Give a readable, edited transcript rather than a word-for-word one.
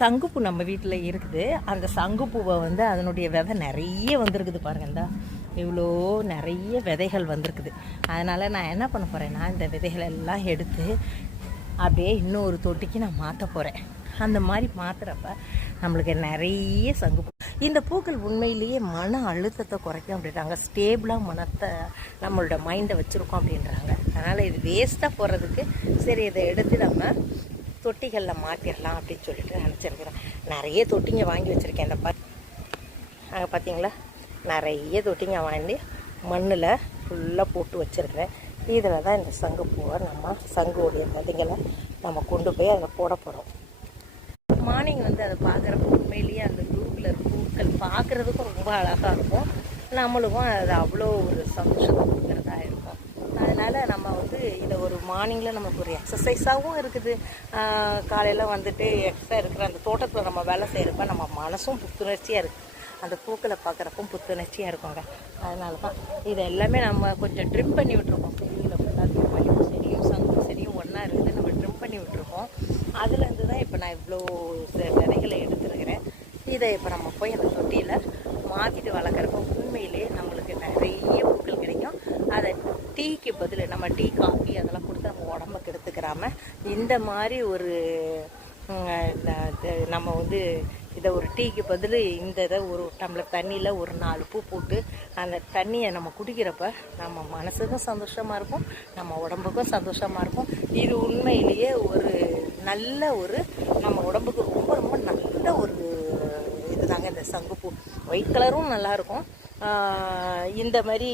சங்குப்பூ நம்ம வீட்டில் இருக்குது. அந்த சங்குப்பூவை வந்து அதனுடைய விதை நிறைய வந்திருக்குது பாருங்கள். இந்த இவ்வளோ நிறைய விதைகள் வந்திருக்குது. அதனால் நான் என்ன பண்ண போகிறேன்னா, இந்த விதைகளை எல்லாம் எடுத்து அப்படியே இன்னொரு தொட்டிக்கு நான் மாற்ற போகிறேன். அந்த மாதிரி மாற்றுறப்ப நம்மளுக்கு நிறைய சங்குப்பூ. இந்த பூக்கள் உண்மையிலேயே மன அழுத்தத்தை குறைக்கும் அப்படின்றாங்க. ஸ்டேபிளாக மனத்தை நம்மளோட மைண்டை வச்சுருக்கோம் அப்படின்றாங்க. அதனால் இது வேஸ்ட்டாக போகிறதுக்கு சரி இதை எடுத்து நம்ம தொட்டிகளில் மாற்றிடலாம் அப்படின்னு சொல்லிட்டு நினச்சிருக்கிறேன். நிறைய தொட்டிங்க வாங்கி வச்சுருக்கேன். இந்த அங்கே பார்த்தீங்களா, நிறைய தொட்டிங்க வாங்கி மண்ணில் ஃபுல்லாக போட்டு வச்சுருக்கிறேன். இதில் தான் இந்த சங்குப்பூவை நம்ம சங்குடைய விதைகளை நம்ம கொண்டு போய் அதில் போட போகிறோம். மார்னிங் வந்து அதை பார்க்குறப்ப உண்மையிலேயே அந்த ப்ளூவில் பூக்கள் பார்க்குறதுக்கும் ரொம்ப அழகாக இருக்கும். நம்மளுக்கும் அது அவ்வளோ ஒரு சந்தோஷத்தை கொடுக்குறதா இருக்கும். அதனால் நம்ம வந்து இதை ஒரு மார்னிங்கில் நமக்கு ஒரு எக்ஸசைஸாகவும் இருக்குது. காலையில் வந்துட்டு எக்ஸ்ட்ரா இருக்கிற அந்த தோட்டத்தில் நம்ம வேலை செய்கிறப்ப நம்ம மனசும் புத்துணர்ச்சியாக இருக்குது. அந்த பூக்களை பார்க்குறப்பும் புத்துணர்ச்சியாக இருக்குங்க. அதனால தான் இதை எல்லாமே நம்ம கொஞ்சம் ட்ரிம் பண்ணி விட்டுருக்கோம். செடியில் ஃபுல்லாக மல்லிகை செடியும் சங்கு செடியும் ஒன்றா இருக்குது. நம்ம ட்ரிம் பண்ணி விட்டுருக்கோம். அதுலேருந்து தான் இப்போ நான் இவ்வளோ விதைகளை எடுத்துருக்கிறேன். இதை இப்போ நம்ம போய் அந்த தொட்டியில் மாற்றிட்டு வளர்க்குறப்ப உண்மையிலே நம்மளுக்கு நிறைய பூக்கள் கிடைக்கும். அதை டீக்கு பதில் நம்ம டீ காஃபி அதெல்லாம் கொடுத்து நம்ம உடம்புக்கு எடுத்துக்கிறாமல் இந்த மாதிரி ஒரு நம்ம வந்து இதை ஒரு டீக்கு பதில் இந்த இதை ஒரு டம்ளர் தண்ணியில் ஒரு 4 பூ போட்டு அந்த தண்ணியை நம்ம குடிக்கிறப்ப நம்ம மனசுக்கும் சந்தோஷமாக இருக்கும், நம்ம உடம்புக்கும் சந்தோஷமாக இருக்கும். இது உண்மையிலேயே ஒரு நல்ல ஒரு நம்ம உடம்புக்கு ரொம்ப ரொம்ப நல்ல ஒரு இதுதாங்க இந்த சங்குப்பூ. ஒயிட் கலரும் நல்லாயிருக்கும். இந்த மாதிரி